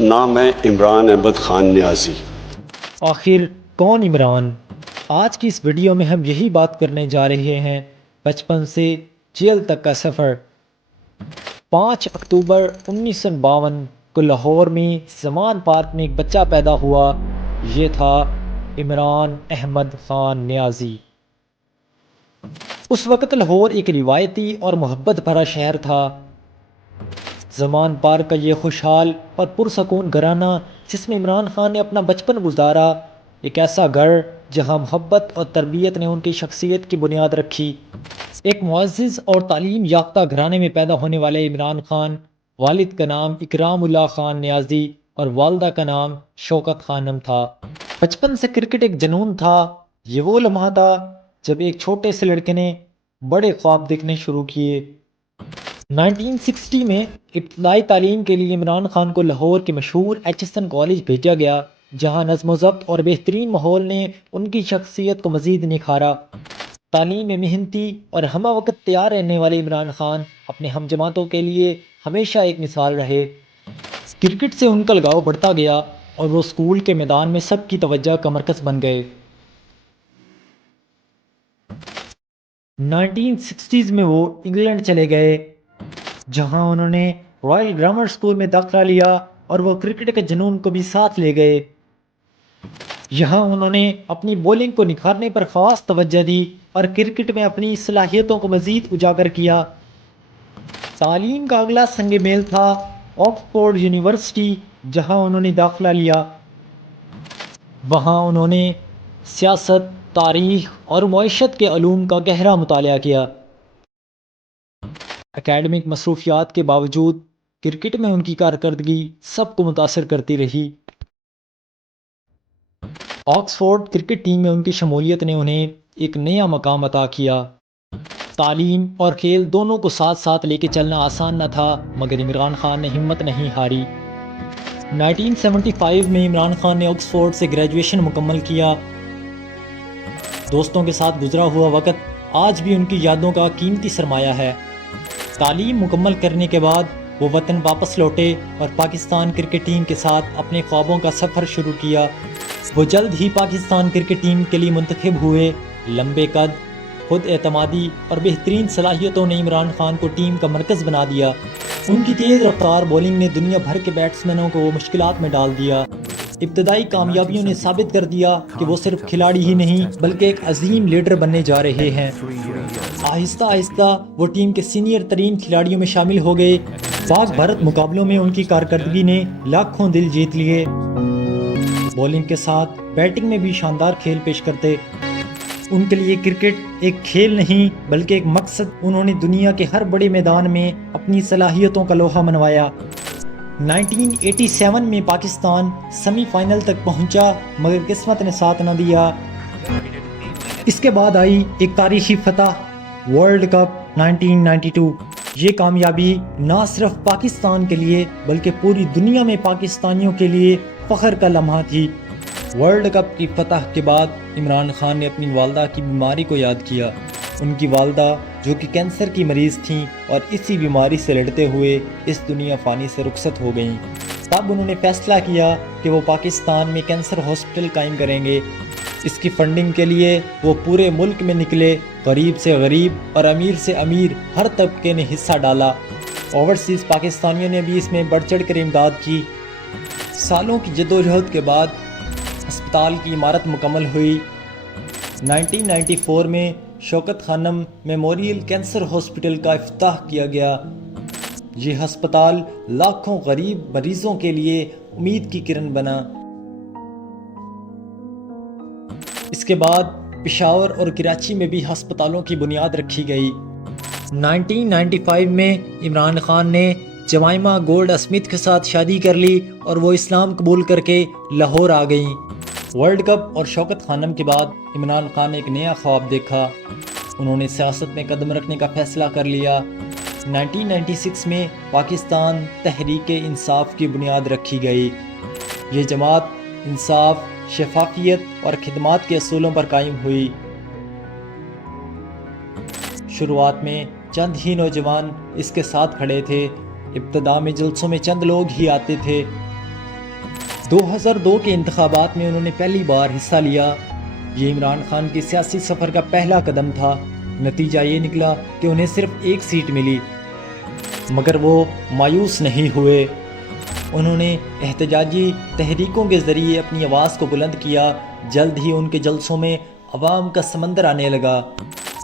نام ہے عمران احمد خان نیازی۔ آخر کون عمران؟ آج کی اس ویڈیو میں ہم یہی بات کرنے جا رہے ہیں، بچپن سے جیل تک کا سفر۔ 5 اکتوبر 1952 کو لاہور میں زمان پارک میں ایک بچہ پیدا ہوا۔ یہ تھا عمران احمد خان نیازی۔ اس وقت لاہور ایک روایتی اور محبت بھرا شہر تھا۔ زمان پارک کا یہ خوشحال اور پرسکون گھرانہ جس میں عمران خان نے اپنا بچپن گزارا، ایک ایسا گھر جہاں محبت اور تربیت نے ان کی شخصیت کی بنیاد رکھی۔ ایک معزز اور تعلیم یافتہ گھرانے میں پیدا ہونے والے عمران خان، والد کا نام اکرام اللہ خان نیازی اور والدہ کا نام شوکت خانم تھا۔ بچپن سے کرکٹ ایک جنون تھا۔ یہ وہ لمحہ تھا جب ایک چھوٹے سے لڑکے نے بڑے خواب دیکھنے شروع کیے۔ 1960 میں ابتدائی تعلیم کے لیے عمران خان کو لاہور کے مشہور ایچسن کالج بھیجا گیا، جہاں نظم و ضبط اور بہترین ماحول نے ان کی شخصیت کو مزید نکھارا۔ تعلیم میں محنتی اور ہمہ وقت تیار رہنے والے عمران خان اپنے ہم جماعتوں کے لیے ہمیشہ ایک مثال رہے۔ کرکٹ سے ان کا لگاؤ بڑھتا گیا اور وہ اسکول کے میدان میں سب کی توجہ کا مرکز بن گئے۔ 1960s میں وہ انگلینڈ چلے گئے، جہاں انہوں نے رائل گرامر اسکول میں داخلہ لیا اور وہ کرکٹ کے جنون کو بھی ساتھ لے گئے۔ یہاں انہوں نے اپنی بولنگ کو نکھارنے پر خاص توجہ دی اور کرکٹ میں اپنی صلاحیتوں کو مزید اجاگر کیا۔ تعلیم کا اگلا سنگ میل تھا آکسفورڈ یونیورسٹی، جہاں انہوں نے داخلہ لیا۔ وہاں انہوں نے سیاست، تاریخ اور معیشت کے علوم کا گہرا مطالعہ کیا۔ اکیڈمک مصروفیات کے باوجود کرکٹ میں ان کی کارکردگی سب کو متاثر کرتی رہی۔ آکسفورڈ کرکٹ ٹیم میں ان کی شمولیت نے انہیں ایک نیا مقام عطا کیا۔ تعلیم اور کھیل دونوں کو ساتھ ساتھ لے کے چلنا آسان نہ تھا، مگر عمران خان نے ہمت نہیں ہاری۔ 1975 میں عمران خان نے آکسفورڈ سے گریجویشن مکمل کیا۔ دوستوں کے ساتھ گزرا ہوا وقت آج بھی ان کی یادوں کا قیمتی سرمایہ ہے۔ تعلیم مکمل کرنے کے بعد وہ وطن واپس لوٹے اور پاکستان کرکٹ ٹیم کے ساتھ اپنے خوابوں کا سفر شروع کیا۔ وہ جلد ہی پاکستان کرکٹ ٹیم کے لیے منتخب ہوئے۔ لمبے قد، خود اعتمادی اور بہترین صلاحیتوں نے عمران خان کو ٹیم کا مرکز بنا دیا۔ ان کی تیز رفتار بولنگ نے دنیا بھر کے بیٹسمینوں کو مشکلات میں ڈال دیا۔ ابتدائی کامیابیوں نے ثابت کر دیا کہ وہ صرف کھلاڑی ہی نہیں بلکہ ایک عظیم لیڈر بننے جا رہے ہیں۔ آہستہ آہستہ وہ ٹیم کے سینئر ترین کھلاڑیوں میں شامل ہو گئے۔ پاک بھارت مقابلوں میں ان کی کارکردگی نے لاکھوں دل جیت لیے۔ بولنگ کے ساتھ بیٹنگ میں بھی شاندار کھیل پیش کرتے۔ ان کے لیے کرکٹ ایک کھیل نہیں بلکہ ایک مقصد۔ انہوں نے دنیا کے ہر بڑے میدان میں اپنی صلاحیتوں کا لوہا منوایا۔ 1987 میں پاکستان سیمی فائنل تک پہنچا، مگر قسمت نے ساتھ نہ دیا۔ اس کے بعد آئی ایک تاریخی فتح، ورلڈ کپ 1992۔ یہ کامیابی نہ صرف پاکستان کے لیے بلکہ پوری دنیا میں پاکستانیوں کے لیے فخر کا لمحہ تھی۔ ورلڈ کپ کی فتح کے بعد عمران خان نے اپنی والدہ کی بیماری کو یاد کیا۔ ان کی والدہ جو کہ کینسر کی مریض تھیں اور اسی بیماری سے لڑتے ہوئے اس دنیا فانی سے رخصت ہو گئیں۔ تب انہوں نے فیصلہ کیا کہ وہ پاکستان میں کینسر ہاسپٹل قائم کریں گے۔ اس کی فنڈنگ کے لیے وہ پورے ملک میں نکلے۔ غریب سے غریب اور امیر سے امیر ہر طبقے نے حصہ ڈالا۔ اوورسیز پاکستانیوں نے بھی اس میں بڑھ چڑھ کر امداد کی۔ سالوں کی جدوجہد کے بعد ہسپتال کی عمارت مکمل ہوئی۔ 1994 میں شوکت خانم میموریل کینسر ہاسپٹل کا افتتاح کیا گیا۔ یہ ہسپتال لاکھوں غریب مریضوں کے لیے امید کی کرن بنا۔ اس کے بعد پشاور اور کراچی میں بھی ہسپتالوں کی بنیاد رکھی گئی۔ 1995 میں عمران خان نے جمائمہ گولڈ اسمتھ کے ساتھ شادی کر لی اور وہ اسلام قبول کر کے لاہور آ گئیں۔ ورلڈ کپ اور شوکت خانم کے بعد عمران خان نے ایک نیا خواب دیکھا۔ انہوں نے سیاست میں قدم رکھنے کا فیصلہ کر لیا۔ 1996 میں پاکستان تحریک انصاف کی بنیاد رکھی گئی۔ یہ جماعت انصاف، شفافیت اور خدمات کے اصولوں پر قائم ہوئی۔ شروعات میں چند ہی نوجوان اس کے ساتھ کھڑے تھے۔ ابتدا میں جلسوں میں چند لوگ ہی آتے تھے۔ 2002 کے انتخابات میں انہوں نے پہلی بار حصہ لیا۔ یہ عمران خان کے سیاسی سفر کا پہلا قدم تھا۔ نتیجہ یہ نکلا کہ انہیں صرف ایک سیٹ ملی، مگر وہ مایوس نہیں ہوئے۔ انہوں نے احتجاجی تحریکوں کے ذریعے اپنی آواز کو بلند کیا۔ جلد ہی ان کے جلسوں میں عوام کا سمندر آنے لگا۔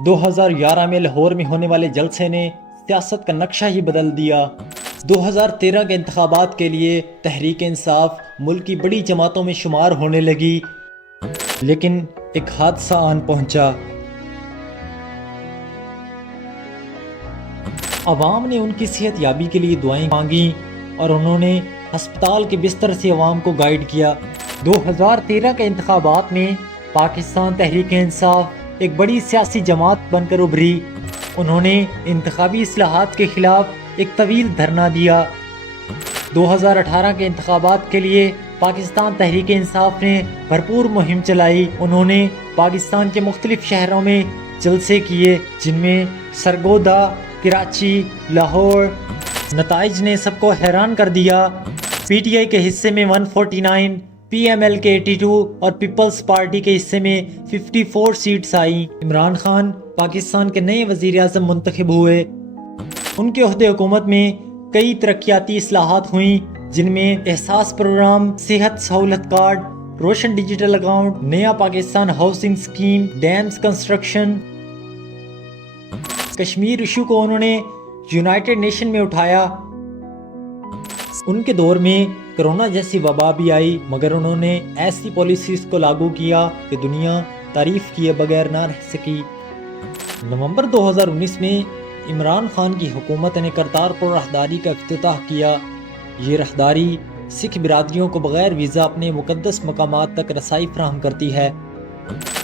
2011 میں لاہور میں ہونے والے جلسے نے سیاست کا نقشہ ہی بدل دیا۔ 2013 کے انتخابات کے لیے تحریک انصاف ملک کی بڑی جماعتوں میں شمار ہونے لگی، لیکن ایک حادثہ آن پہنچا۔ عوام نے ان کی صحت یابی کے لیے دعائیں مانگیں اور انہوں نے ہسپتال کے بستر سے عوام کو گائیڈ کیا۔ 2013 کے انتخابات میں پاکستان تحریک انصاف ایک بڑی سیاسی جماعت بن کر ابھری۔ انہوں نے انتخابی اصلاحات کے خلاف ایک طویل دھرنا دیا۔ 2018 کے انتخابات کے لیے پاکستان تحریک انصاف نے بھرپور مہم چلائی۔ انہوں نے پاکستان کے مختلف شہروں میں جلسے کیے، جن میں سرگودا، کراچی، لاہور۔ نتائج نے سب کو حیران کر دیا۔ پی ٹی آئی کے حصے میں 149، پی ایم ایل کے 82 اور پیپلز پارٹی کے حصے میں 54 سیٹس آئیں۔ عمران خان پاکستان کے نئے وزیر اعظم منتخب ہوئے۔ ان کے عہد حکومت میں کئی ترقیاتی اصلاحات ہوئیں، جن میں احساس پروگرام، صحت سہولت کارڈ، روشن digital account, Naya Pakistan housing scheme, dams construction. Kashmir issue کو انہوں نے یونائٹڈ نیشن میں اٹھایا۔ ان کے دور میں کرونا جیسی وبا بھی آئی، مگر انہوں نے ایسی پالیسیز کو لاگو کیا کہ دنیا تعریف کیے بغیر نہ رہ سکی۔ نومبر 2019 میں عمران خان کی حکومت نے کرتارپور راہداری کا افتتاح کیا۔ یہ راہداری سکھ برادریوں کو بغیر ویزا اپنے مقدس مقامات تک رسائی فراہم کرتی ہے۔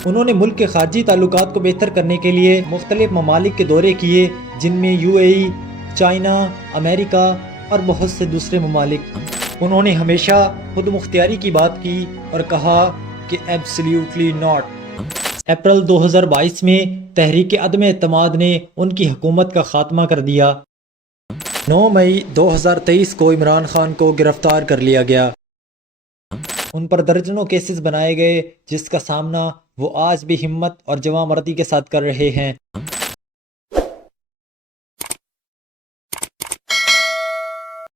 انہوں نے ملک کے خارجی تعلقات کو بہتر کرنے کے لیے مختلف ممالک کے دورے کیے، جن میں UAE، چائنا، امریکہ اور بہت سے دوسرے ممالک۔ انہوں نے ہمیشہ خود مختاری کی بات کی اور کہا کہ ایبسلیوٹلی ناٹ۔ اپریل 2022 میں تحریک عدم اعتماد نے ان کی حکومت کا خاتمہ کر دیا۔ 9 مئی 2023 کو عمران خان کو گرفتار کر لیا گیا۔ ان پر درجنوں کیسز بنائے گئے، جس کا سامنا وہ آج بھی ہمت اور جواں مردی کے ساتھ کر رہے ہیں۔